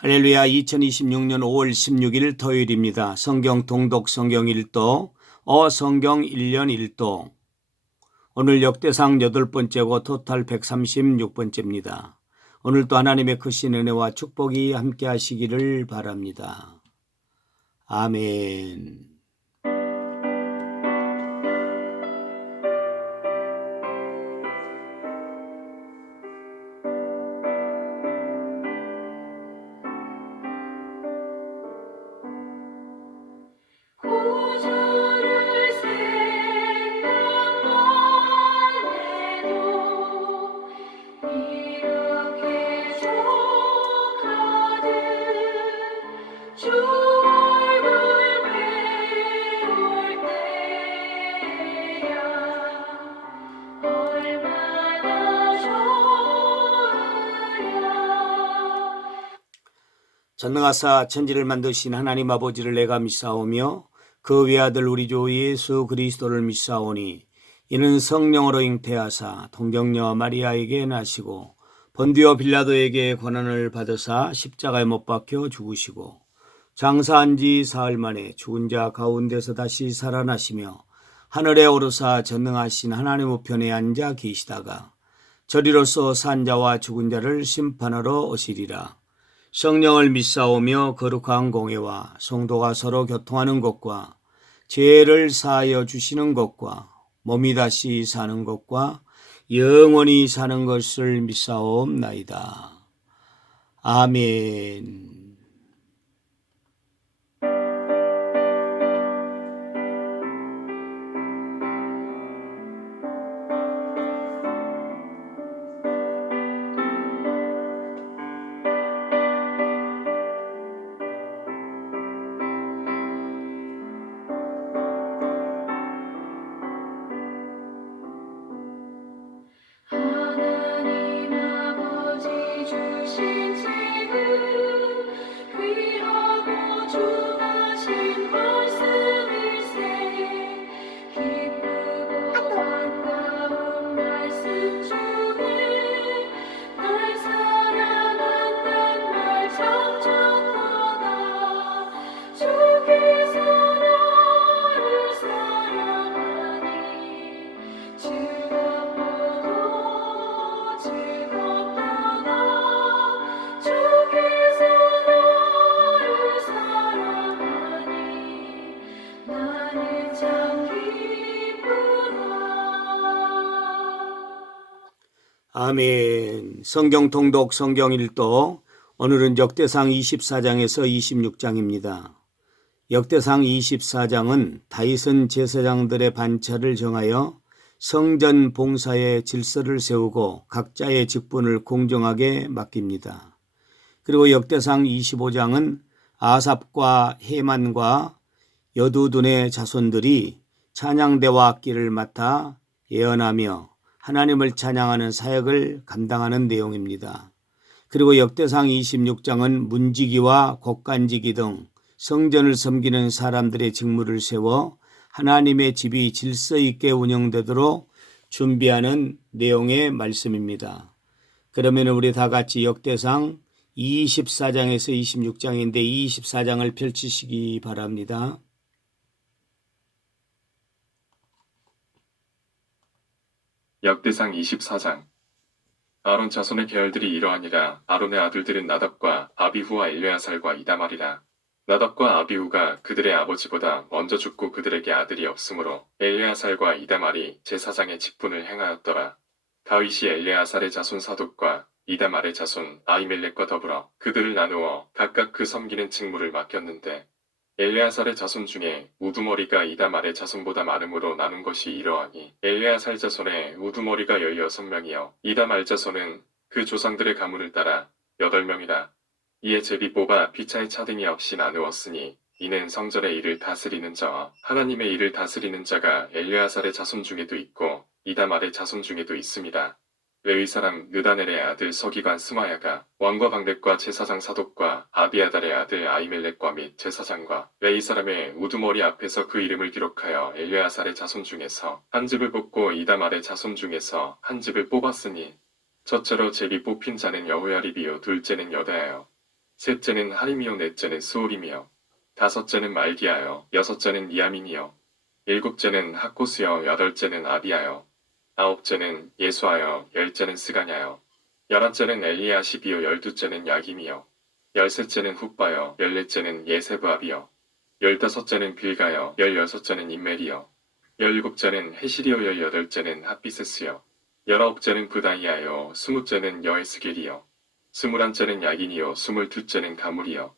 할렐루야. 2026년 5월 16일 토요일입니다. 성경 통독 성경 일도 성경 1년 1도. 오늘 역대상 8번째고 토탈 136번째입니다. 오늘도 하나님의 크신 은혜와 축복이 함께 하시기를 바랍니다. 아멘. 구주를 생각만 해도 이렇게 족하듯 주 얼굴 배울 때야 얼마나 좋으랴. 전능하사 천지를 만드신 하나님 아버지를 내가 믿사오며 그 외아들 우리 주 예수 그리스도를 믿사오니 이는 성령으로 잉태하사 동정녀 마리아에게 나시고 본디오 빌라도에게 권한을 받으사 십자가에 못 박혀 죽으시고 장사한 지 사흘 만에 죽은 자 가운데서 다시 살아나시며 하늘에 오르사 전능하신 하나님 우편에 앉아 계시다가 저리로서 산 자와 죽은 자를 심판하러 오시리라. 성령을 믿사오며 거룩한 공회와 성도가 서로 교통하는 것과 죄를 사하여 주시는 것과 몸이 다시 사는 것과 영원히 사는 것을 믿사옵나이다. 아멘. 하나님 아버지 주신 책은 귀하고 중하신 말씀일세. 기쁘고 반가운 말씀 중에 날 사랑한단 말 참 좋도다. 주께서 나를 사랑하니 즐겁도다. 주께서 나를 사랑하니 나는 참 기쁘다. 아멘. 성경 통독 성경 일도. 오늘은 역대상 24장에서 26장입니다. 역대상 24장은 다윗은 제사장들의 반차를 정하여 성전 봉사의 질서를 세우고 각자의 직분을 공정하게 맡깁니다. 그리고 역대상 25장은 아삽과 헤만과 여두둔의 자손들이 찬양대와 악기를 맡아 예언하며 하나님을 찬양하는 사역을 감당하는 내용입니다. 그리고 역대상 26장은 문지기와 곡간지기 등 성전을 섬기는 사람들의 직무를 세워 하나님의 집이 질서 있게 운영되도록 준비하는 내용의 말씀입니다. 그러면 우리 다 같이 역대상 24장에서 26장인데 24장을 펼치시기 바랍니다. 역대상 24장. 아론 자손의 계열들이 이러하니라. 아론의 아들들은 나답과 아비후와 엘레아살과 이다말이라. 나답과 아비후가 그들의 아버지보다 먼저 죽고 그들에게 아들이 없으므로 엘레아살과 이다말이 제사장의 직분을 행하였더라. 다윗이 엘레아살의 자손 사독과 이다말의 자손 아히멜렉과 더불어 그들을 나누어 각각 그 섬기는 직무를 맡겼는데 엘레아살의 자손 중에 우두머리가 이다말의 자손보다 많음으로 나눈 것이 이러하니 엘레아살 자손의 우두머리가 16명이요 이다말 자손은 그 조상들의 가문을 따라 8명이라. 이에 제비 뽑아 피차의 차등이 없이 나누었으니 이는 성전의 일을 다스리는 자와 하나님의 일을 다스리는 자가 엘레아살의 자손 중에도 있고 이다말의 자손 중에도 있습니다. 레위 사람 느다넬의 아들 서기관 스마야가 왕과 방백과 제사장 사독과 아비아달의 아들 아히멜렉과 및 제사장과 레위 사람의 우두머리 앞에서 그 이름을 기록하여 엘레아살의 자손 중에서 한 집을 뽑고 이다말의 자손 중에서 한 집을 뽑았으니 첫째로 제비 뽑힌 자는 여호야립이요 둘째는 여다야요 셋째는 하림이요 넷째는 스올임이요 다섯째는 말기야요 여섯째는 미야민이요 일곱째는 학고스요 여덟째는 아비야요 아홉째는 예수하여 열째는 스가냐요 열한째는 엘리야시비요 열두째는 야김이요 열셋째는 훗바요 열넷째는 예세브압이요 열다섯째는 빌가요 열여섯째는 인멜이요 열일곱째는 헤시리요 열여덟째는 핫비세스요 열아홉째는 부다이아요 스무째는 여에스겔이요 스물한째는 야긴이요 스물둘째는 가물이요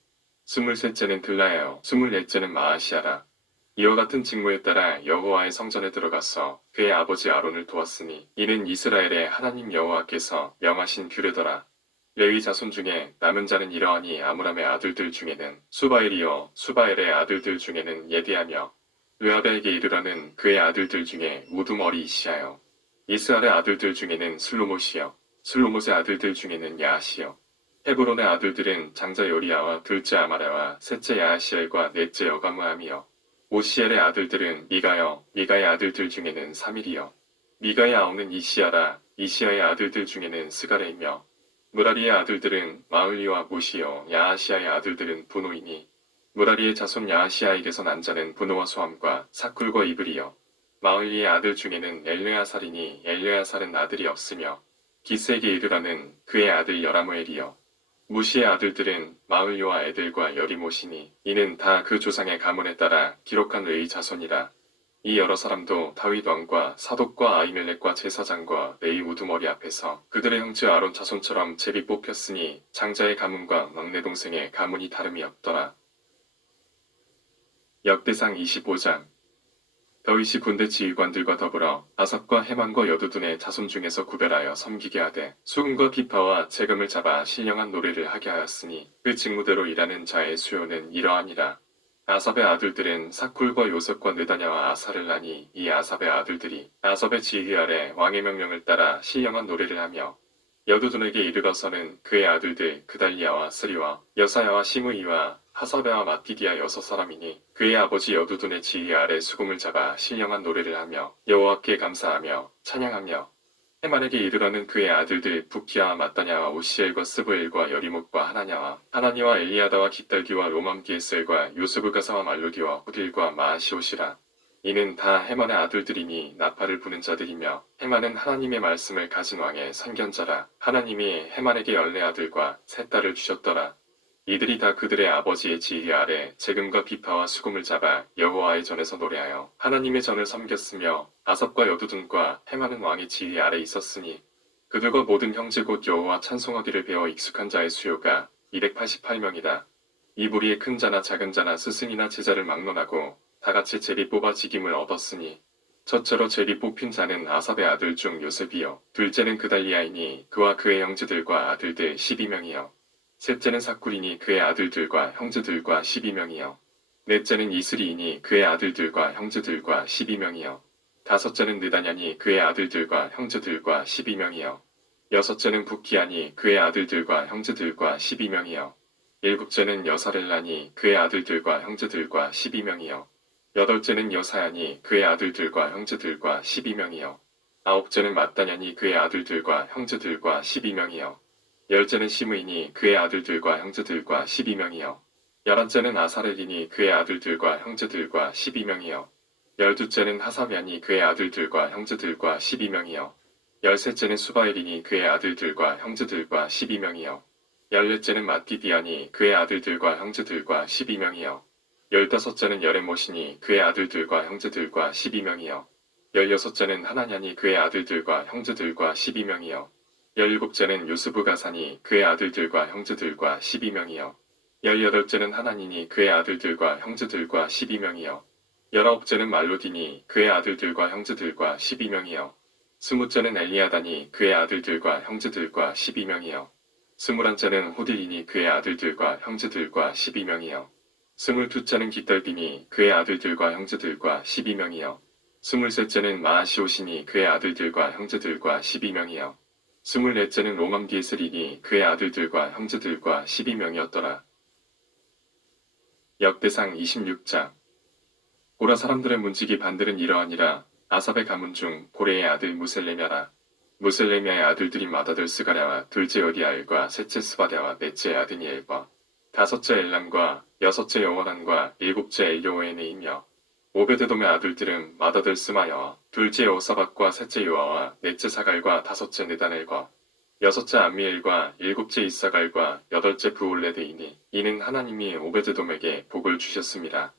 스물셋째는 들라야요 스물넷째는 마아시아라 이와 같은 직무에 따라 여호와의 성전에 들어가서 그의 아버지 아론을 도왔으니 이는 이스라엘의 하나님 여호와께서 명하신 규례더라. 레위 자손 중에 남은 자는 이러하니 아므람의 아들들 중에는 수바엘이요 수바엘의 아들들 중에는 예디하며 르아벨에게 이르러는 그의 아들들 중에 우두머리 이시하여 이스라엘의 아들들 중에는 슬로못이요 슬로못의 아들들 중에는 야하시요 헤브론의 아들들은 장자 요리야와 둘째 아마랴와 셋째 야하시엘과 넷째 여가무함이요 오시엘의 아들들은 미가요 미가의 아들들 중에는 사밀이요 미가의 아우는 이시야라 이시야의 아들들 중에는 스가레이며 무라리의 아들들은 마을리와 무시요 야하시야의 아들들은 분노이니 무라리의 자손 야하시야에게서 난 자는 분노와 소함과 사쿨과 이블이요 마을리의 아들 중에는 엘르야살이니 엘르야살은 아들이 없으며 기스에게 이르라는 그의 아들 여라무엘이요 무시의 아들들은 마을리와 에들과 여리모시니 이는 다 그 조상의 가문에 따라 기록한 레위 자손이라. 이 여러 사람도 다윗 왕과 사독과 아히멜렉과 제사장과 레위 우두머리 앞에서 그들의 형제 아론 자손처럼 제비 뽑혔으니 장자의 가문과 막내 동생의 가문이 다름이 없더라. 역대상 25장 다윗이 군대 지휘관들과 더불어 아삽과 헤만과 여두둔의 자손 중에서 구별하여 섬기게 하되 수금과 비파와 재금을 잡아 신령한 노래를 하게 하였으니 그 직무대로 일하는 자의 수요는 이러하니라. 아삽의 아들들은 사쿨과 요셉과 느다냐와 아사를 낳니 이 아삽의 아들들이 아삽의 지휘 아래 왕의 명령을 따라 신령한 노래를 하며 여두둔에게 이르러서는 그의 아들들 그달리아와 스리와 여사야와 시므이와 하사베와 마티디아 여섯 사람이니 그의 아버지 여두둔의 지휘 아래 수금을 잡아 신령한 노래를 하며 여호와께 감사하며 찬양하며 헤만에게 이르러는 그의 아들들 부키아와 마따냐와 오시엘과 스브엘과 여리목과 하나냐와 하나니와 엘리아다와 깃달기와 로맘기에셀과 요스브가사와 말루디와 후딜과 마아시오시라. 이는 다 헤만의 아들들이니 나팔을 부는 자들이며 헤만은 하나님의 말씀을 가진 왕의 선견자라. 하나님이 헤만에게 14아들과 3딸을 주셨더라. 이들이 다 그들의 아버지의 지휘 아래 재금과 비파와 수금을 잡아 여호와의 전에서 노래하여 하나님의 전을 섬겼으며 아삽과 여두둔과 헤만은 왕의 지휘 아래 있었으니 그들과 모든 형제 곧 여호와 찬송하기를 배워 익숙한 자의 수요가 288명이다. 이 무리의 큰 자나 작은 자나 스승이나 제자를 막론하고 다같이 제비 뽑아 직임을 얻었으니 첫째로 제비 뽑힌 자는 아삽의 아들 중 요셉이요 둘째는 그달리아이니 그와 그의 형제들과 아들들 12명이요 셋째는 사쿨이니 그의 아들들과 형제들과 12명이요 넷째는 이스리이니 그의 아들들과 형제들과 12명이요 다섯째는 느다냐니 그의 아들들과 형제들과 12명이요 여섯째는 부키아니 그의 아들들과 형제들과 12명이요 일곱째는 여사렐라니 그의 아들들과 형제들과 12명이요 여덟째는 여사야니 그의 아들들과 형제들과 12명이요 아홉째는 마따냐니 그의 아들들과 형제들과 12명이요 열째는 시므이니 그의 아들들과 형제들과 12명이요 열한째는 아사렐이니 그의 아들들과 형제들과 12명이요 열두째는 하사мя니 그의 아들들과 형제들과 12명이요 열셋째는 수바엘이니 그의 아들들과 형제들과 12명이요 열넷째는 마티디아니 그의 아들들과 형제들과 12명이요 열다섯째는 여레못이니 그의 아들들과 형제들과 12명이요 열여섯째는 하나냐니 그의 아들들과 형제들과 12명이요 열일곱째는 요스브가사니 그의 아들들과 형제들과 12명이요 열여덟째는 하나니니 그의 아들들과 형제들과 12명이요 열아홉째는 말로디니 그의 아들들과 형제들과 12명이요 스무째는 엘리아다니 그의 아들들과 형제들과 12명이요 스물한째는 호딜이니 그의 아들들과 형제들과 12명이요 스물두째는 깃달비니 그의 아들들과 형제들과 12명이요 스물셋째는 마아시오시니 그의 아들들과 형제들과 12명이요 스물넷째는 로맘기에슬이니 그의 아들들과 형제들과 12명이었더라. 역대상 26장 고라 사람들의 문지기 반들은 이러하니라. 아삽의 가문 중 고레의 아들 무셀레냐라. 무셀레냐의 아들들이 맏아들 스가랴와 둘째 여디아엘과 셋째 스바랴와 넷째 아드니엘과 다섯째 엘람과 여섯째 여호하난과 일곱째 엘요에네이며 오베데돔의 아들들은 맏아들 스마야와 둘째 여호사밧과 셋째 요아와 넷째 사갈과 다섯째 느다넬과 여섯째 암미엘과 일곱째 이사갈과 여덟째 브올레드이니 이는 하나님이 오베데돔에게 복을 주셨습니다.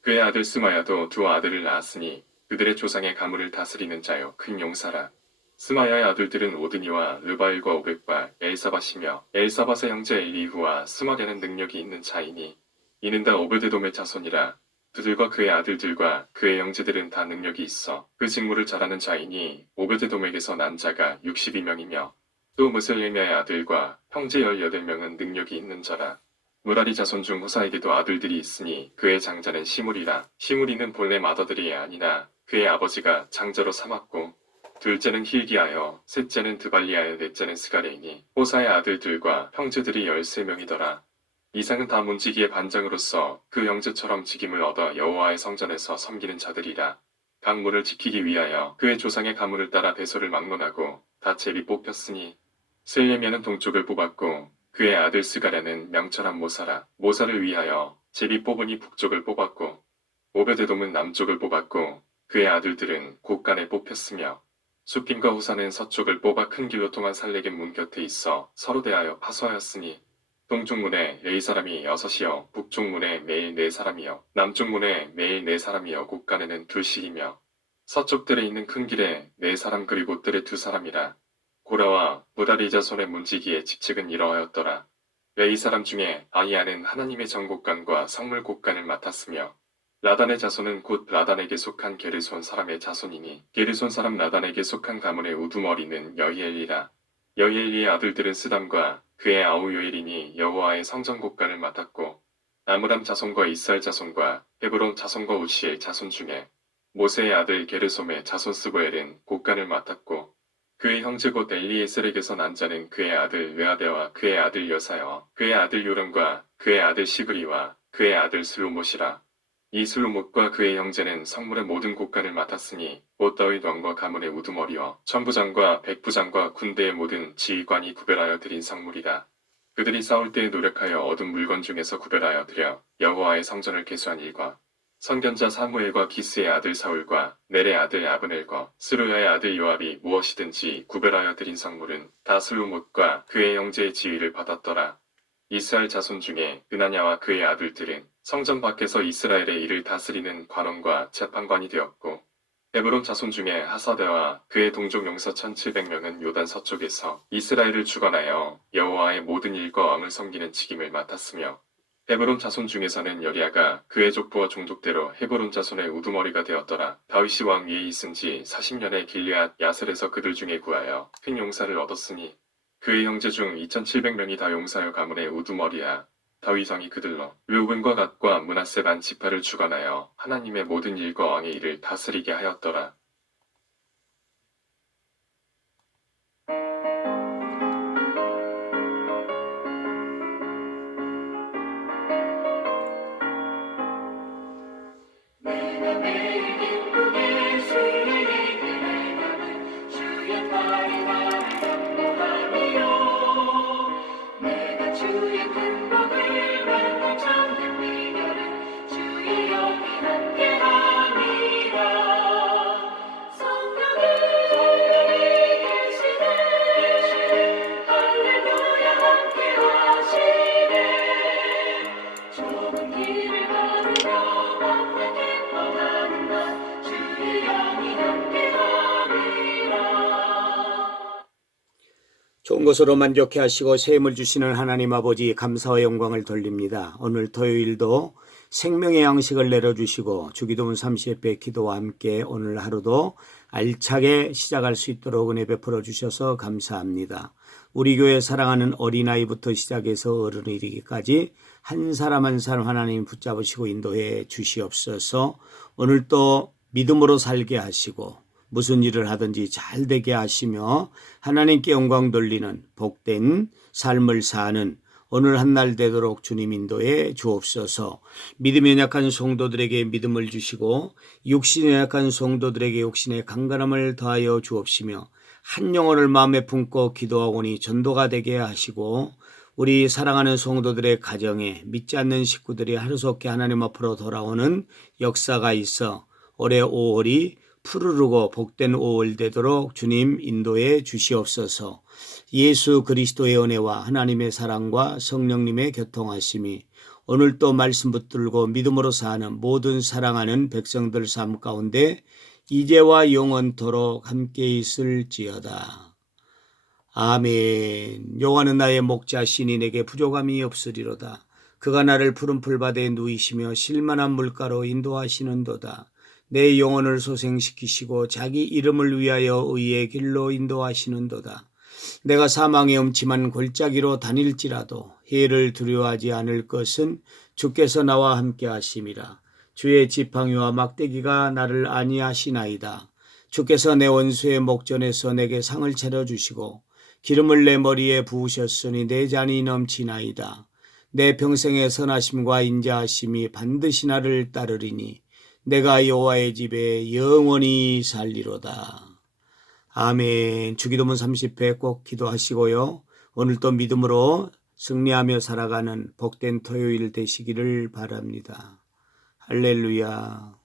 그의 아들 스마야도 두 아들을 낳았으니 그들의 조상의 가문을 다스리는 자요 큰 용사라. 스마야의 아들들은 오드니와 르바일과 오벳과 엘사밧이며 엘사밧의 형제 엘리후와 스마랴는 능력이 있는 자이니 이는 다 오베데돔의 자손이라. 그들과 그의 아들들과 그의 형제들은 다 능력이 있어 그 직무를 잘하는 자이니 오베데돔에게서 난 자가 62명이며 또 무슬레미아의 아들과 형제 18명은 능력이 있는 자라. 무라리 자손 중 후사에게도 아들들이 있으니 그의 장자는 시므리라. 시므리는 본래 맏아들이 아니나 그의 아버지가 장자로 삼았고 둘째는 힐기하여 셋째는 드발리하여 넷째는 스가레이니 호사의 아들들과 형제들이 13명이더라. 이상은 다 문지기의 반장으로서 그 형제처럼 직임을 얻어 여호와의 성전에서 섬기는 자들이라. 각 문을 지키기 위하여 그의 조상의 가문을 따라 배소를 막론하고 다 제비 뽑혔으니 슬레미아는 동쪽을 뽑았고 그의 아들 스가랴는 명철한 모사라. 모사를 위하여 제비 뽑으니 북쪽을 뽑았고 오베데돔은 남쪽을 뽑았고 그의 아들들은 곳간에 뽑혔으며 수핀과 후사는 서쪽을 뽑아 큰 길로 통한 살레겐 문 곁에 있어 서로 대하여 파수하였으니 동쪽 문에 네 사람이 6이여 북쪽 문에 매일 4사람이여 남쪽 문에 매일 4사람이여 곳간에는 둘씩이며 서쪽 뜰에 있는 큰 길에 4사람 그리고 뜰에 2사람이라. 고라와 무다리 자손의 문지기의 직책은 이러하였더라. 이 사람 중에 아이야는 하나님의 정곡간과 성물 곡간을 맡았으며 라단의 자손은 곧 라단에게 속한 게르손 사람의 자손이니 게르손 사람 라단에게 속한 가문의 우두머리는 여히엘리라. 여히엘리의 아들들은 스담과 그의 아우 요엘이니 여호와의 성전 곡간을 맡았고 아므람 자손과 이스라엘 자손과 헤브론 자손과 우시엘 자손 중에 모세의 아들 게르솜의 자손 스보엘은 곡간을 맡았고 그의 형제 곧 엘리에셀에게서 난 자는 그의 아들 르아데와 그의 아들 여사야와 그의 아들 요람과 그의 아들 시그리와 그의 아들 슬로못이라. 이 슬로못과 그의 형제는 성물의 모든 곡간을 맡았으니 곧 다윗 왕과 가문의 우두머리와 천부장과 백부장과 군대의 모든 지휘관이 구별하여 드린 성물이다. 그들이 싸울 때에 노력하여 얻은 물건 중에서 구별하여 드려 여호와의 성전을 계수한 일과 선견자 사무엘과 기스의 아들 사울과 넬의 아들 아브넬과 스루야의 아들 요압이 무엇이든지 구별하여 드린 성물은 다 슬로못과 그의 형제의 지휘를 받았더라. 이스라엘 자손 중에 그나냐와 그의 아들들은 성전 밖에서 이스라엘의 일을 다스리는 관원과 재판관이 되었고 헤브론 자손 중에 하사데와 그의 동족 용사 1700명은 요단 서쪽에서 이스라엘을 주관하여 여호와의 모든 일과 왕을 섬기는 직임을 맡았으며 헤브론 자손 중에서는 여리야가 그의 족보와 종족대로 헤브론 자손의 우두머리가 되었더라. 다윗이 왕 위에 있은 지 40년에 길리앗 야셀에서 그들 중에 구하여 큰 용사를 얻었으니 그의 형제 중 2700명이 다 용사여 가문의 우두머리야. 다윗 왕이 그들로 르우벤과 갓과 므낫세 반 지파를 주관하여 하나님의 모든 일과 왕의 일을 다스리게 하였더라. 내가 매일 기쁘게 주의 얘기하는 주의 팔이 나를 담보하니요. 내가 주의 큰 복을 받는 참된 비결은 주의 영이 함께함이라. 성령이 계시네 할렐루야 함께하시네. 좁은 길을 걸으며 만나 기뻐하는 날 주의 영이 함께함이라. 좋은 것으로 만족해 하시고 새 힘을 주시는 하나님 아버지 감사와 영광을 돌립니다. 오늘 토요일도 생명의 양식을 내려주시고 주기도문 30회 기도와 함께 오늘 하루도 알차게 시작할 수 있도록 은혜 베풀어 주셔서 감사합니다. 우리 교회 사랑하는 어린아이부터 시작해서 어른에 이르기까지 한 사람 한 사람 하나님 붙잡으시고 인도해 주시옵소서. 오늘도 믿음으로 살게 하시고 무슨 일을 하든지 잘 되게 하시며 하나님께 영광 돌리는 복된 삶을 사는 오늘 한 날 되도록 주님 인도해 주옵소서. 믿음이 연약한 성도들에게 믿음을 주시고 육신이 연약한 성도들에게 육신의 강건함을 더하여 주옵시며 한 영혼을 마음에 품고 기도하오니 전도가 되게 하시고 우리 사랑하는 성도들의 가정에 믿지 않는 식구들이 하루속히 하나님 앞으로 돌아오는 역사가 있어 올해 5월이 푸르르고 복된 5월 되도록 주님 인도해 주시옵소서. 예수 그리스도의 은혜와 하나님의 사랑과 성령님의 교통하심이 오늘 또 말씀 붙들고 믿음으로 사는 모든 사랑하는 백성들 삶 가운데 이제와 영원토록 함께 있을지어다. 아멘. 여호와는 나의 목자시니 내게 부족함이 없으리로다. 그가 나를 푸른 풀밭에 누이시며 실만한 물가로 인도하시는도다. 내 영혼을 소생시키시고 자기 이름을 위하여 의의 길로 인도하시는도다. 내가 사망의 음침한 골짜기로 다닐지라도 해를 두려워하지 않을 것은 주께서 나와 함께 하심이라. 주의 지팡이와 막대기가 나를 안위하시나이다. 주께서 내 원수의 목전에서 내게 상을 차려주시고 기름을 내 머리에 부으셨으니 내 잔이 넘치나이다. 내 평생의 선하심과 인자하심이 반드시 나를 따르리니 내가 여호와의 집에 영원히 살리로다. 아멘. 주기도문 30회 꼭 기도하시고요. 오늘도 믿음으로 승리하며 살아가는 복된 토요일 되시기를 바랍니다. 할렐루야.